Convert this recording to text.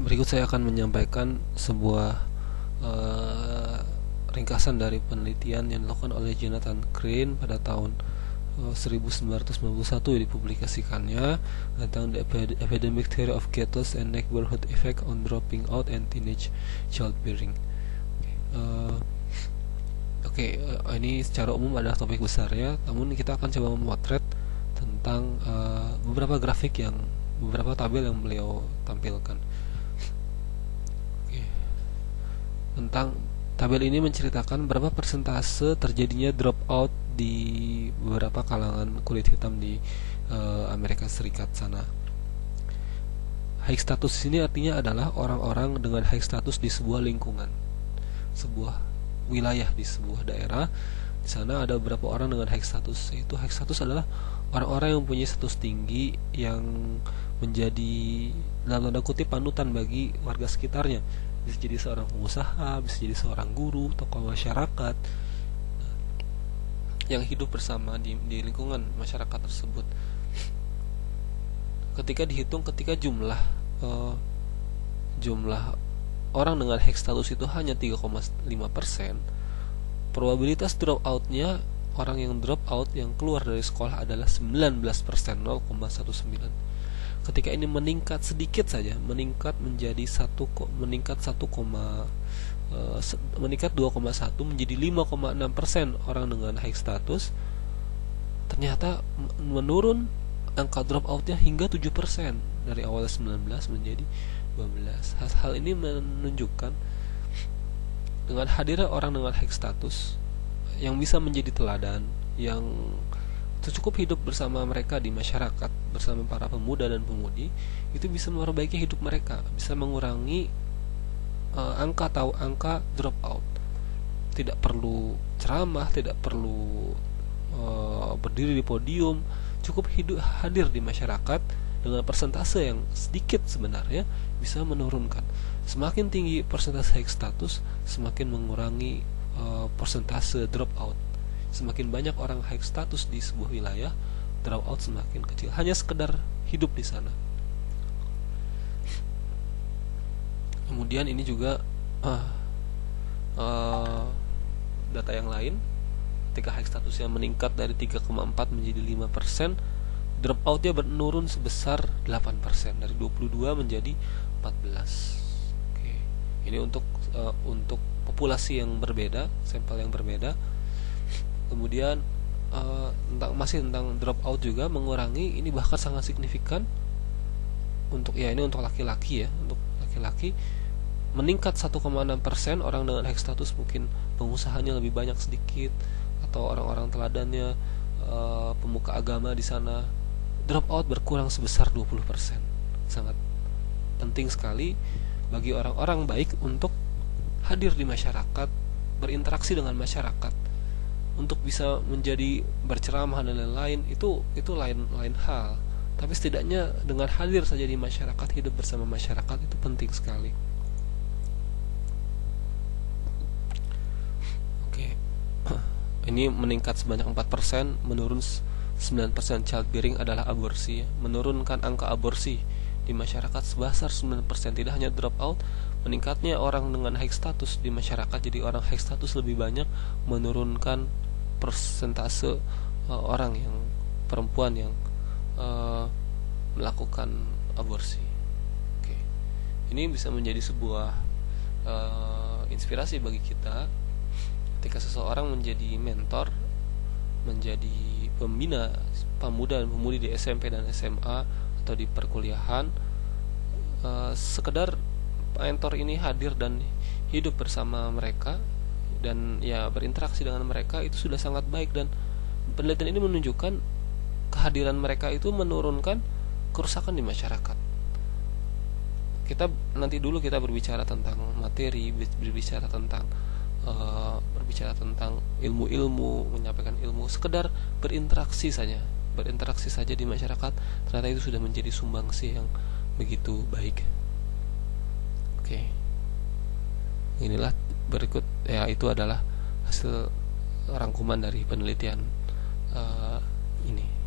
Berikut saya akan menyampaikan sebuah ringkasan dari penelitian yang dilakukan oleh Jonathan Crane pada tahun 1991 yang dipublikasikannya tentang the epidemic theory of ghettos and neighborhood effect on dropping out and teenage childbearing. Ini secara umum adalah topik besarnya, namun kita akan coba memotret tentang beberapa tabel yang beliau tampilkan. Tentang tabel ini menceritakan berapa persentase terjadinya dropout di beberapa kalangan kulit hitam di Amerika Serikat sana. High status ini artinya adalah orang-orang dengan high status di sebuah lingkungan, sebuah wilayah, di sebuah daerah. Di sana ada beberapa orang dengan high status. Itu high status adalah orang-orang yang punya status tinggi, yang menjadi dalam tanda kutip panutan bagi warga sekitarnya. Bisa jadi seorang pengusaha, bisa jadi seorang guru, tokoh masyarakat yang hidup bersama di lingkungan masyarakat tersebut. Ketika jumlah orang dengan high status itu hanya 3,5%, probabilitas drop outnya, orang yang drop out, yang keluar dari sekolah, adalah 19%, 0,19. Ketika ini meningkat sedikit saja, meningkat 2,1 menjadi 5,6% orang dengan high status, ternyata menurun angka drop outnya hingga 7%, dari awal 19 menjadi 12. Hal ini menunjukkan dengan hadirnya orang dengan high status yang bisa menjadi teladan, yang cukup hidup bersama mereka di masyarakat, bersama para pemuda dan pemudi, itu bisa memperbaiki hidup mereka, bisa mengurangi angka drop out. Tidak perlu ceramah, tidak perlu berdiri di podium, cukup hadir di masyarakat dengan persentase yang sedikit sebenarnya bisa menurunkan. Semakin tinggi persentase high status, semakin mengurangi persentase drop out. Semakin banyak orang high status di sebuah wilayah, drop out semakin kecil, hanya sekedar hidup di sana. Kemudian ini juga data yang lain, ketika high statusnya meningkat dari 3,4 menjadi 5%, drop outnya menurun sebesar 8%, dari 22 menjadi 14. Oke. Ini untuk populasi yang berbeda, sampel yang berbeda. Kemudian tentang drop out juga mengurangi, ini bahkan sangat signifikan untuk laki-laki ya. Untuk laki-laki meningkat 1,6%, orang dengan high status, mungkin pengusahanya lebih banyak sedikit, atau orang-orang teladannya, pemuka agama di sana. Drop out berkurang sebesar 20%. Sangat penting sekali bagi orang-orang baik untuk hadir di masyarakat, berinteraksi dengan masyarakat, untuk bisa menjadi berceramah dan lain-lain. Itu lain hal, tapi setidaknya dengan hadir saja di masyarakat, hidup bersama masyarakat, itu penting sekali. Oke. Ini meningkat sebanyak 4%, menurun 9%. Childbearing adalah aborsi ya. Menurunkan angka aborsi di masyarakat sebesar 9%. Tidak hanya drop out, meningkatnya orang dengan high status di masyarakat, jadi orang high status lebih banyak, menurunkan persentase orang yang perempuan yang melakukan aborsi. Oke. Ini bisa menjadi sebuah inspirasi bagi kita ketika seseorang menjadi mentor, menjadi pembina pemuda dan pemudi di SMP dan SMA atau di perkuliahan. Sekedar mentor ini hadir dan hidup bersama mereka dan ya berinteraksi dengan mereka, itu sudah sangat baik. Dan penelitian ini menunjukkan kehadiran mereka itu menurunkan kerusakan di masyarakat. Nanti dulu kita berbicara tentang materi, berbicara tentang ilmu-ilmu, menyampaikan ilmu. Sekedar berinteraksi saja di masyarakat, ternyata itu sudah menjadi sumbangsi yang begitu baik. Oke. Inilah berikut ya, itu adalah hasil rangkuman dari penelitian ini.